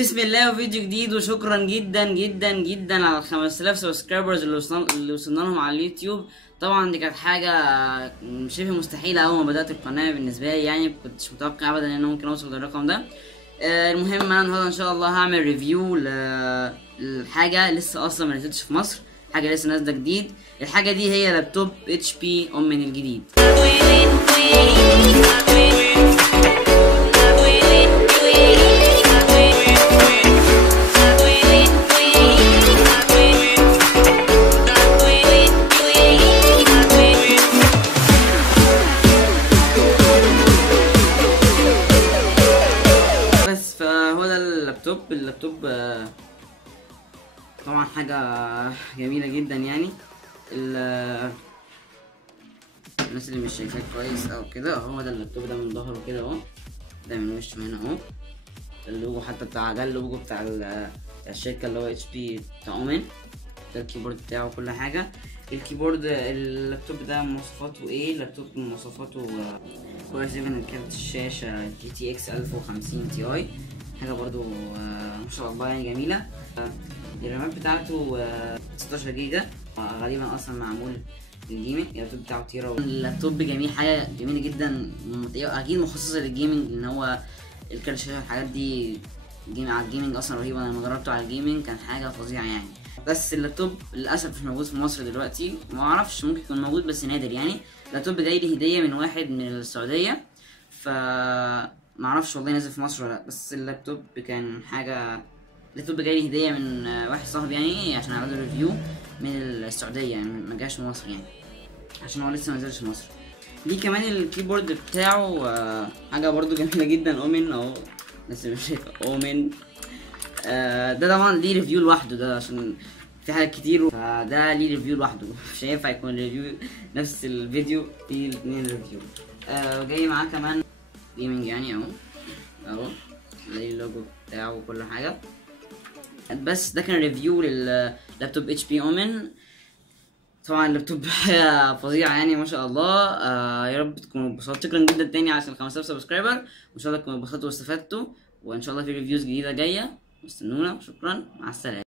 بسم الله وفيديو جديد، وشكرا جدا جدا جدا على 5000 سبسكرايبرز اللي وصلنا لهم على اليوتيوب. طبعا دي كانت حاجه شبه مستحيله اول ما بدات القناه بالنسبه لي، يعني مكنتش متوقع ابدا ان انا ممكن اوصل للرقم ده. المهم انا النهارده ان شاء الله هعمل ريفيو لحاجه لسه اصلا ما نزلتش في مصر، حاجه لسه نازله جديد. الحاجه دي هي لابتوب اتش بي اومن الجديد. فهو ده اللابتوب طبعا حاجة جميلة جدا. يعني الناس اللي مش شايفاه كويس او كده، هو ده اللابتوب ده من ظهره كده اهو، ده من وشه هنا اهو، اللوجو حتى بتاع ده اللوجو بتاع الشركة اللي هو اتش بي بتاع اومن، ده الكيبورد بتاعه وكل حاجة. الكيبورد اللابتوب ده مواصفاته ايه؟ اللابتوب مواصفاته كور 7 كارت الشاشة جي تي اكس 1050 تي اي، حاجة برضو ما شاء الله يعني جميلة. الرامات بتاعته 16 جيجا، غالبا اصلا معمول للجيمنج. اللابتوب بتاعه تيرا، اللابتوب جميل، حاجة جميلة جدا، اكيد مخصصة للجيمنج، ان هو الكارت الشاشة الحاجات دي على الجيمنج اصلا رهيبة. انا لما جربته على الجيمنج كان حاجة فظيعة يعني. بس اللابتوب للاسف مش موجود في مصر دلوقتي، ما اعرفش ممكن يكون موجود بس نادر يعني. اللابتوب جاي لي هديه من واحد من السعوديه، ما اعرفش والله نازل في مصر ولا لا. بس اللابتوب كان حاجه، اللابتوب جاي لي هديه من واحد صاحبي يعني عشان اعمل له ريفيو من السعوديه، يعني ما جاش مصر يعني عشان هو لسه ما نزلش مصر. ليه كمان الكيبورد بتاعه حاجه برضو جميله جدا، اومن اهو، بس مش شايفه اومن. ده طبعا ليه ريفيو لوحده، ده عشان في حاجات كتير، فده ليه ريفيو لوحده، مش هينفع يكون ريفيو نفس الفيديو فيه الاتنين ريفيو. جاي معاه كمان جيمنج يعني اهو ليه اللوجو بتاعه وكل حاجه. بس ده كان ريفيو لللابتوب اتش بي اومن. طبعا اللابتوب حاجه فظيعه يعني ما شاء الله. يا رب تكونوا اتبسطتوا. شكرا جدا تاني عشان 5000 سبسكرايبر، وان شاء الله تكونوا اتبسطتوا واستفدتوا، وان شاء الله في ريفيوز جديده جايه، استنونا. شكرا، مع السلامه.